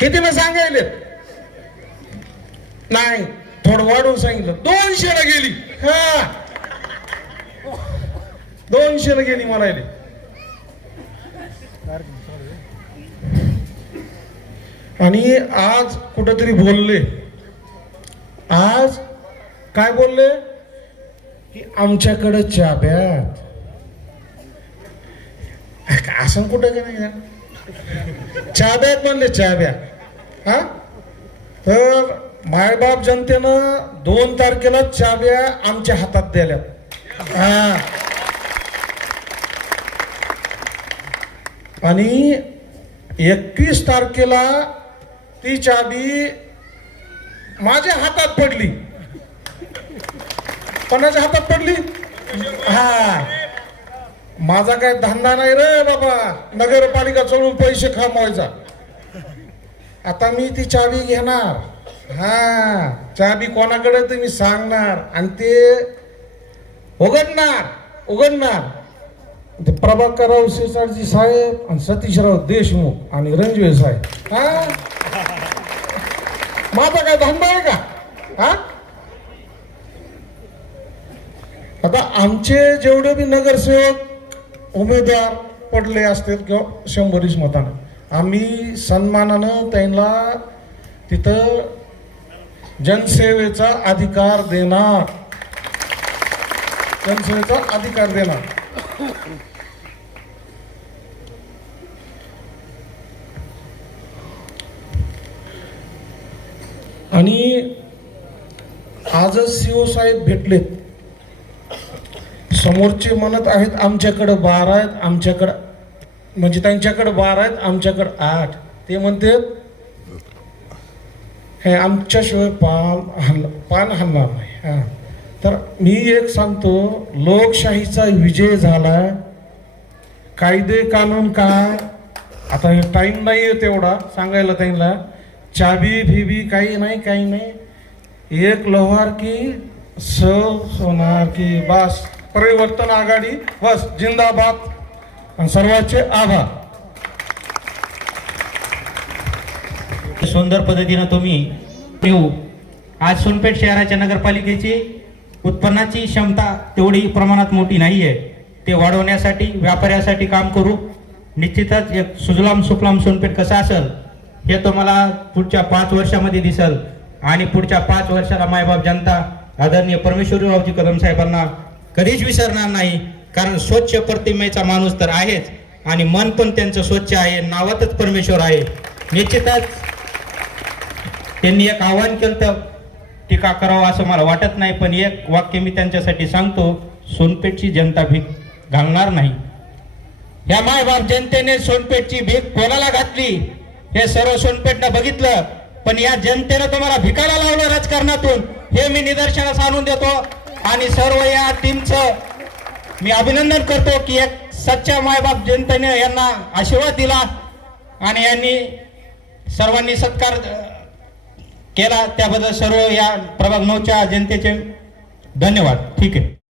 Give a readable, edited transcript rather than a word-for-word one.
कितीनं सांगायले नाही, थोडं वाढवून सांगितलं 200ला गेली. हा 200ला गेली म्हणायले. आणि आज कुठंतरी बोलले, आज काय बोलले की आमच्याकडे चाब्यात. असं कुठं का नाही, चाब्यात म्हणले चाब्या. हा तर मायबाप जनतेनं 2 तारखेला चाब्या आमच्या हातात दिल्या. हा आणि 21 तारखेला ती चाबी माझ्या हातात पडली. कोणाच्या हातात पडली? हा माझा काय धंदा नाही रे बाबा नगरपालिका चढून पैसे कमवायचा. आता मी ती चाबी घेणार. हा चाबी कोणाकडे तुम्ही सांगणार आणि ते उघडणार ते प्रभाकरराव शेसाळजी साहेब आणि सतीशराव देशमुख आणि रणजीत साहेब. हा माझा काय धंदा आहे का? हा आता आमचे जेवढे बी नगरसेवक उमेदवार पडले असतील किंवा 100 मतानं, आम्ही सन्मानानं त्यांना तिथं जनसेवेचा अधिकार देणार. जनसेवेचा अधिकार देणार. आणि आजच शिवसाहेब भेटलेत. समोरचे म्हणत आहेत आमच्याकडे 12 आहेत, आमच्याकडे म्हणजे त्यांच्याकडे 12 आहेत, आमच्याकडे 8. ते म्हणतात हे आमच्याशिवाय पान हलणार नाही. हा तर मी एक सांगतो, लोकशाहीचा विजय झालाय. कायदे कानून काय आता हे टाइम नाही आहे तेवढा सांगायला. त्यांना चाबी फिबी काही नाही. एक लोहार की सोनार की बस. परिवर्तन आघाडी बस जिंदाबाद आणि सर्वांचे आभार. सुंदर पद्धतीने तुम्ही येऊ. आज सोनपेठ शहराच्या नगरपालिकेची उत्पन्नाची क्षमता तेवढी प्रमाणात मोठी नाहीये. ते वाढवण्यासाठी व्यापाऱ्यासाठी काम करू. निश्चितच एक सुजलाम सुफलाम सोनपेठ कसं असेल हे तुम्हाला पुढच्या 5 वर्षामध्ये दिसेल. आणि पुढच्या 5 वर्षाला मायबाप जनता आदरणीय परमेश्वररावजी कदम साहेबांना कधीच विसरणार नाही. कारण स्वच्छ प्रतिमेचा माणूस तर आहेच आणि मन पण त्यांचं स्वच्छ आहे. नावातच परमेश्वर आहे. निश्चितच त्यांनी एक आव्हान केलं तर टीका करावं असं मला वाटत नाही. पण एक वाक्य मी त्यांच्यासाठी सांगतो, सोनपेठची जनता भीक घालणार नाही. या मायबाप जनतेने सोनपेठची भीक कोणाला घातली हे सर्व सोनपेठनं बघितलं. पण या जनतेनं तुम्हाला भिकाला लावलं राजकारणातून हे मी निदर्शनास आणून देतो. आणि सर्व या टीमचं मी अभिनंदन करतो की एक सच्चा मायबाप जनतेने यांना आशीर्वाद दिला आणि यांनी सर्वांनी सत्कार केला. त्याबद्दल सर्व या प्रभाग 9च्या जनतेचे धन्यवाद. ठीक आहे.